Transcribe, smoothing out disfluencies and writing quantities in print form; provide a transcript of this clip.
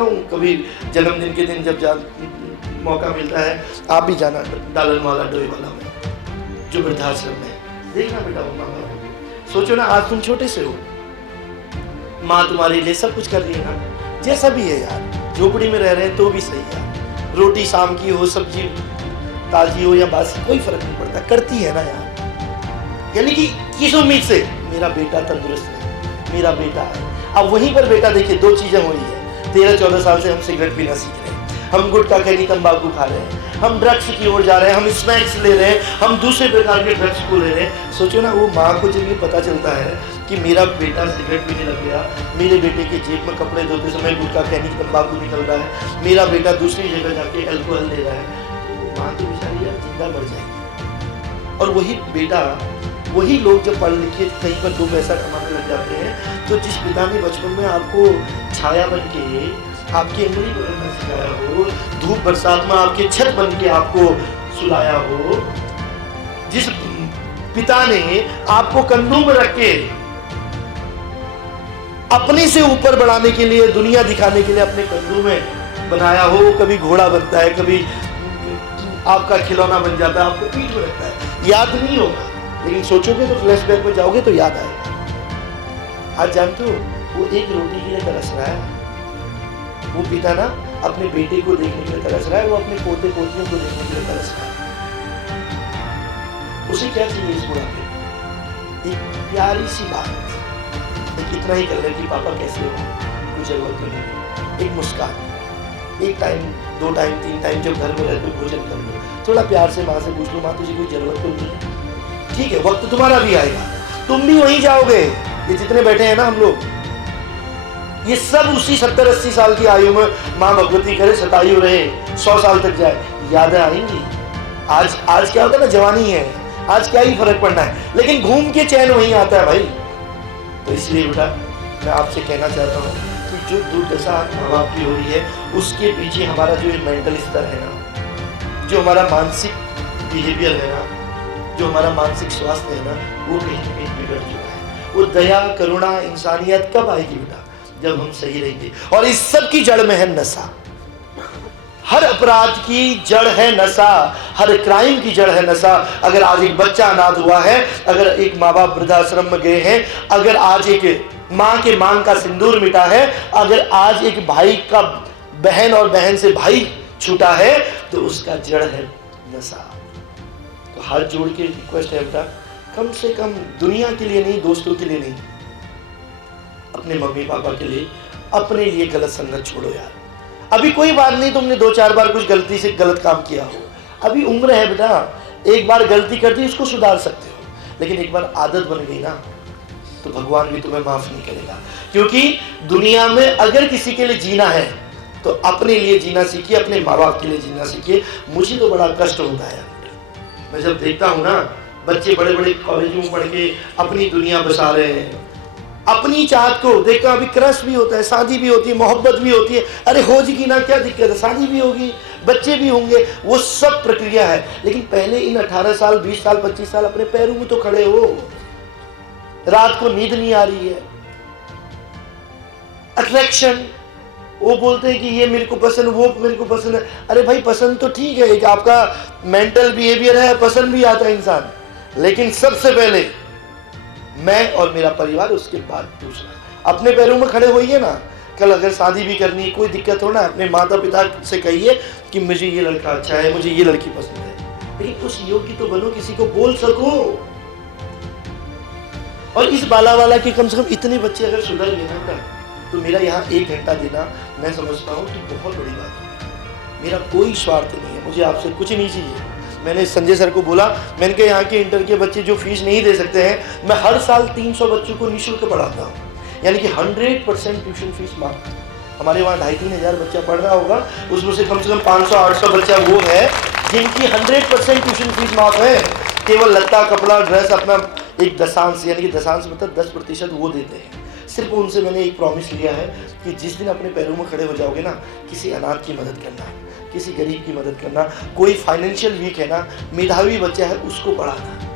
जाता हूँ कभी जन्मदिन के दिन, जब मौका मिलता है आप भी जाना डालन वाला डोई वाला में, जो वृद्धाश्रम में, देखना बेटा वो माँ बाप। सोचो ना, आज तुम छोटे से हो, माँ तुम्हारे लिए सब कुछ कर रही है ना, जैसा भी है यार, झोपड़ी में रह रहे हैं तो भी सही है, रोटी शाम की हो, सब्जी ताजी हो या बासी, कोई फर्क नहीं पड़ता, करती है ना यार। यानी कि किस उम्मीद से, मेरा बेटा तंदुरुस्त है, मेरा बेटा है। अब वहीं पर बेटा देखिए, दो चीजें हो रही है, 13-14 साल से हम सिगरेट पीना सीख रहे हैं, हम गुटखा खैनी तंबाकू खा रहे हैं, हम ड्रग्स की ओर जा रहे हैं, हम स्नैक्स ले रहे हैं, हम दूसरे प्रकार के ड्रग्स को ले रहे हैं। सोचो ना, वो माँ को जब ये पता चलता है कि मेरा बेटा सिगरेट पीने लग गया, मेरे बेटे के जेब में कपड़े धोते समय गुटखा खैनी तंबाकू निकल रहा है, मेरा बेटा दूसरी जगह जाके अल्कोहल ले रहा है, तो माँ तो बेचारी यार जिंदा मर जाएगी। और वही बेटा, वही लोग जब पढ़ लिखे कहीं पर 2 पैसा कमाने लग जाते हैं, तो जिस पिता ने बचपन में आपको छाया बन के आपकी अंगुली पकड़ना सिखाया हो, धूप बरसात में आपके छत बन के आपको सुलाया हो, जिस पिता ने आपको कंधों में रख के अपने से ऊपर बढ़ाने के लिए, दुनिया दिखाने के लिए अपने कंधों में बनाया हो, वो कभी घोड़ा बनता है, कभी आपका खिलौना बन जाता है, आपको पीठ में रखता है, याद नहीं होगा, लेकिन सोचोगे तो फ्लैशबैक में जाओगे तो याद आएगा। आज जानते हो, वो एक रोटी के लिए तरस रहा है, वो पिता ना अपने बेटे को देखने के लिए तरस रहा है, वो अपने पोते पोतियों को देखने के लिए तरस रहा है। उसे क्या चाहिए इस बुढ़ापे में? एक प्यारी सी बात, इतना ही कर ले कि पापा कैसे हो, कोई जरूरत तो नहीं, एक मुस्कान, एक टाइम, 2 टाइम, 3 टाइम जब घर में रहते भोजन कर लो, थोड़ा प्यार से माँ से पूछ लो, माँ तुझे कोई जरूरत तो नहीं है? ठीक है, वक्त तुम्हारा भी आएगा, तुम भी वहीं जाओगे। ये जितने बैठे हैं ना हम लोग, ये सब उसी 70-80 साल की आयु में, माँ भगवती करे शतायु रहे, 100 साल तक जाए, यादें आएंगी। आज क्या होता है ना, जवानी है, आज क्या ही फर्क पड़ना है, लेकिन घूम के चैन वहीं आता है भाई। तो इसलिए बेटा मैं आपसे कहना चाहता हूँ कि जो दुर्दशा माँ बाप की हो रही है, उसके पीछे हमारा जो मेंटल स्तर है ना, जो हमारा मानसिक बिहेवियर है ना, जो हमारा मानसिक स्वास्थ्य है ना, वो कहीं ना कहीं बिगड़ चुका है। वो दया, करुणा, इंसानियत कब आएगी बेटा? जब हम सही रहेंगे। और इस सब की जड़ में है नशा। हर अपराध की जड़ है नशा, हर क्राइम की जड़ है नशा। अगर आज एक बच्चा अनाथ हुआ है, अगर एक माँ बाप वृद्धाश्रम में गए हैं, अगर आज एक माँ के मांग का सिंदूर मिटा है, अगर आज एक भाई का बहन और बहन से भाई छूटा है, तो उसका जड़ है नशा। तो हाथ जोड़ के रिक्वेस्ट है बेटा, कम से कम दुनिया के लिए नहीं, दोस्तों के लिए नहीं, अपने मम्मी पापा के लिए, अपने लिए गलत संगत छोड़ो यार। अभी कोई बात नहीं, तुमने 2-4 बार कुछ गलती से गलत काम किया हो, अभी उम्र है बेटा, एक बार गलती कर दी उसको सुधार सकते हो, लेकिन एक बार आदत बन गई ना, तो भगवान भी तुम्हें माफ नहीं करेगा। क्योंकि दुनिया में अगर किसी के लिए जीना है तो अपने लिए जीना सीखिए, अपने माँ बाप के लिए जीना सीखिए। मुझे तो बड़ा कष्ट होता है, मैं जब देखता हूँ ना, बच्चे बड़े बड़े कॉलेजों में पढ़ के अपनी दुनिया बसा रहे हैं, अपनी चाहत को देखता, अभी क्रश भी होता है, शादी भी होती है, मोहब्बत भी होती है, अरे हो जी की ना, क्या दिक्कत है, शादी भी होगी, बच्चे भी होंगे, वो सब प्रक्रिया है। लेकिन पहले इन 18 साल, 20 साल, 25 साल अपने पैरों में तो खड़े हो, रात को नींद नहीं आ रही है, अट्रैक्शन, वो बोलते हैं कि ये मेरे को पसंद, वो मेरे को पसंद है। अरे भाई पसंद तो ठीक है, एक आपका मेंटल बिहेवियर है, पसंद भी आता है इंसान, लेकिन सबसे पहले मैं और मेरा परिवार, उसके बाद दूसरा। अपने पैरों में खड़े होइए ना। कल अगर शादी भी करनी है, कोई दिक्कत हो ना, अपने माता पिता से कहिए कि मुझे ये लड़का अच्छा है, मुझे ये लड़की पसंद है, लेकिन उस योग्य तो बनो, किसी को बोल सको। और इस बाला के कम से कम इतने बच्चे अगर सुधर गए ना, तो मेरा यहाँ 1 घंटा देना मैं समझता हूँ कि बहुत बड़ी बात है। मेरा कोई स्वार्थ नहीं है, मुझे आपसे कुछ नहीं चाहिए। मैंने संजय सर को बोला, मैंने कहा यहाँ के इंटर के बच्चे जो फीस नहीं दे सकते हैं, मैं हर साल 300 बच्चों को निःशुल्क पढ़ाता हूँ, यानी कि 100% ट्यूशन फीस माफ। हमारे वहाँ 2,500-3 हज़ार बच्चा पढ़ रहा होगा, उसमें से कम 500-800 बच्चा वो है जिनकी 100% ट्यूशन फीस माफ है। केवल लत्ता, कपड़ा, ड्रेस, अपना एक दशांश, यानी कि दशांश मतलब 10% वो देते हैं। सिर्फ उनसे मैंने एक प्रॉमिस लिया है कि जिस दिन अपने पैरों में खड़े हो जाओगे ना, किसी अनाथ की मदद करना, किसी गरीब की मदद करना, कोई फाइनेंशियल वीक है ना, मेधावी बच्चा है, उसको पढ़ाना।